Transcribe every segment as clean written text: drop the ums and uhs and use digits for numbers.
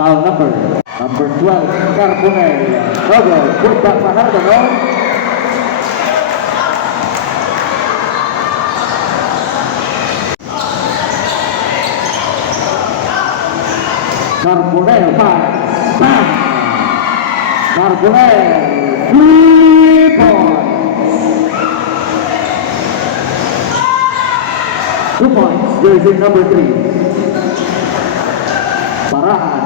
Foul number 12, Carbonell. Double, put back Fajardo, no? Carbonell, pass, bam! Carbonell, 3 points. 2 points, jersey number 3. Parahan.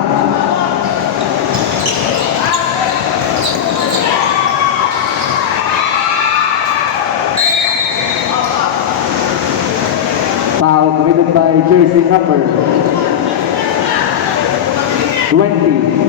Foul committed by jersey number 20.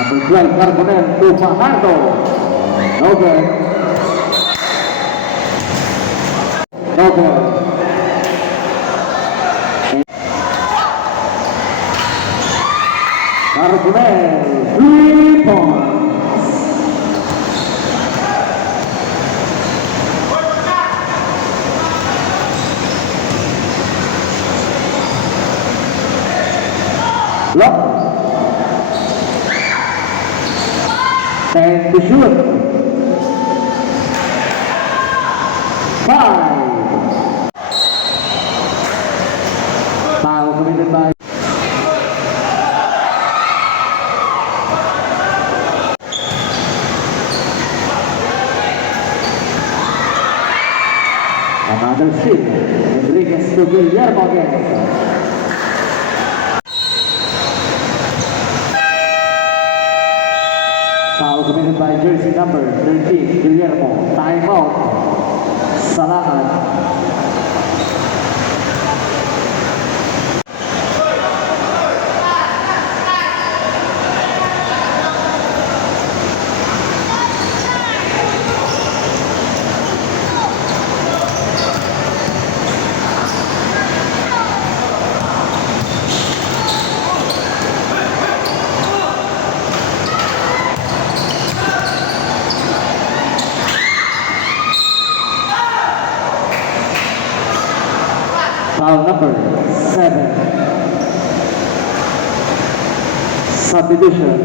Number 12, Carbonell to Fajardo. No good. No good. Carbonell, 3 points. Block. 10 to shoot. 5. Foul committed by another steal. Enriquez to Guillermo again. Foul committed by jersey number 13, Guillermo. Timeout. Salamat. Foul number 7. Subdivision.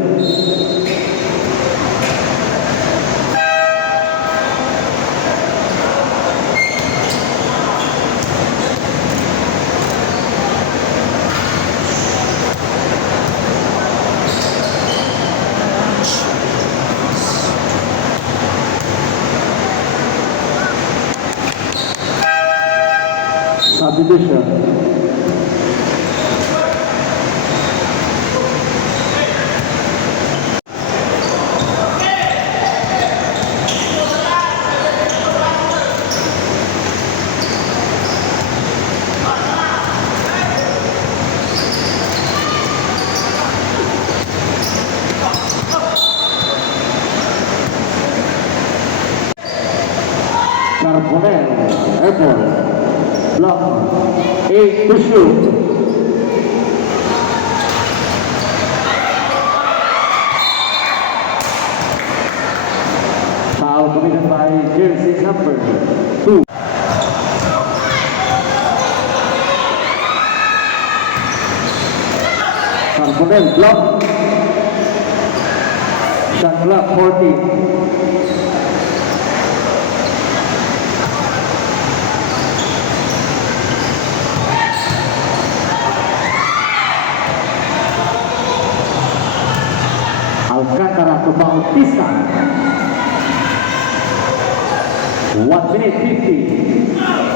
Subdivision. Carbonell, airball. Block. 8 to shoot. Foul committed by jersey number 2. Carbonell block. Shot clock 40. Alcantara to Bautista. 1 minute 50.